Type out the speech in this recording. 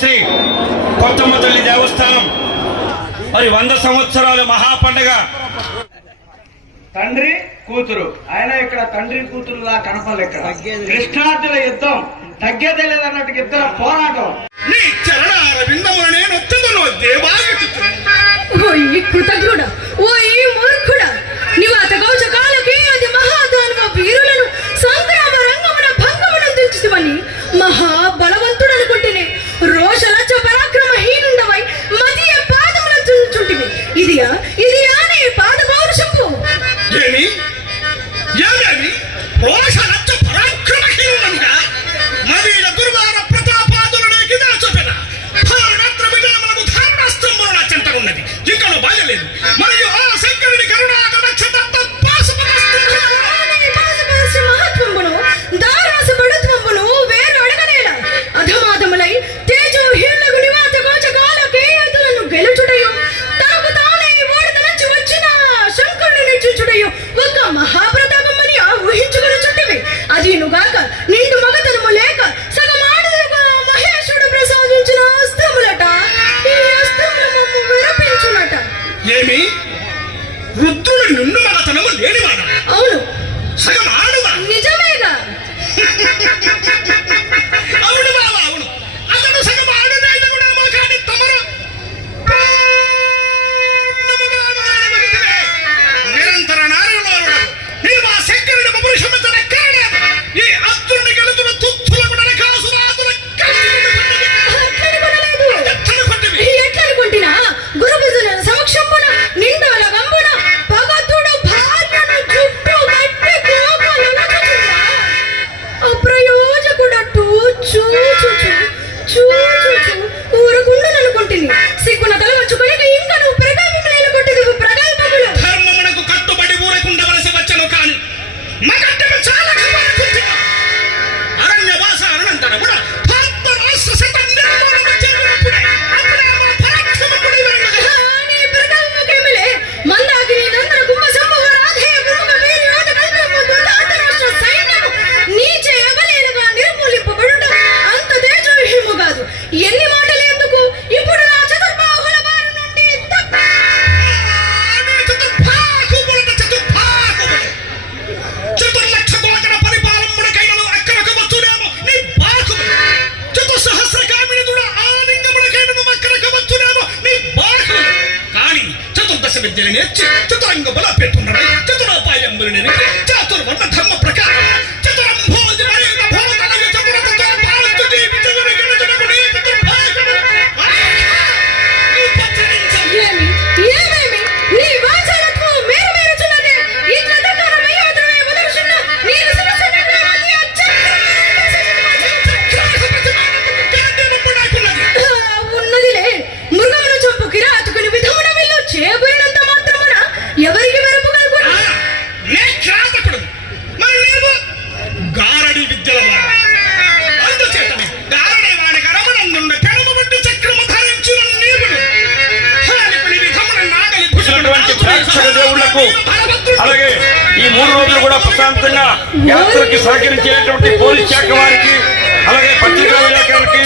శ్రీ కొత్తమ్మ తల్లి దేవస్థానం. మరి వంద సంవత్సరాలు మహాపండగ తండ్రి కూతురు. ఆయన ఇక్కడ తండ్రి కూతురులా కనపడలే ఇక్కడ. కృష్ణార్జుల యుద్ధం. తగ్గేదే అన్నట్టు ఇద్దరు పోరాటం. నీ చరణ అరవిందములనే నొత్తును దేవా రుద్రుడు నిన్ను మనతనము లేనివాడా అవును సగం ఆడువా నిజమేనా అవును బావా అవును ಚತುರಾಂಗ ಬಲ ಪೆಟ್ಟು ಚತುರಾಪಾಯ ಚಾತುರ್ವರ್ಣ ಧರ್ಮ ಪ್ರಕಾರ వరకు అలాగే ఈ మూడు రోజులు కూడా ప్రశాంతంగా యాత్రకి సహకరించేటువంటి పోలీస్ శాఖ వారికి అలాగే పత్రికా విలేకరులకి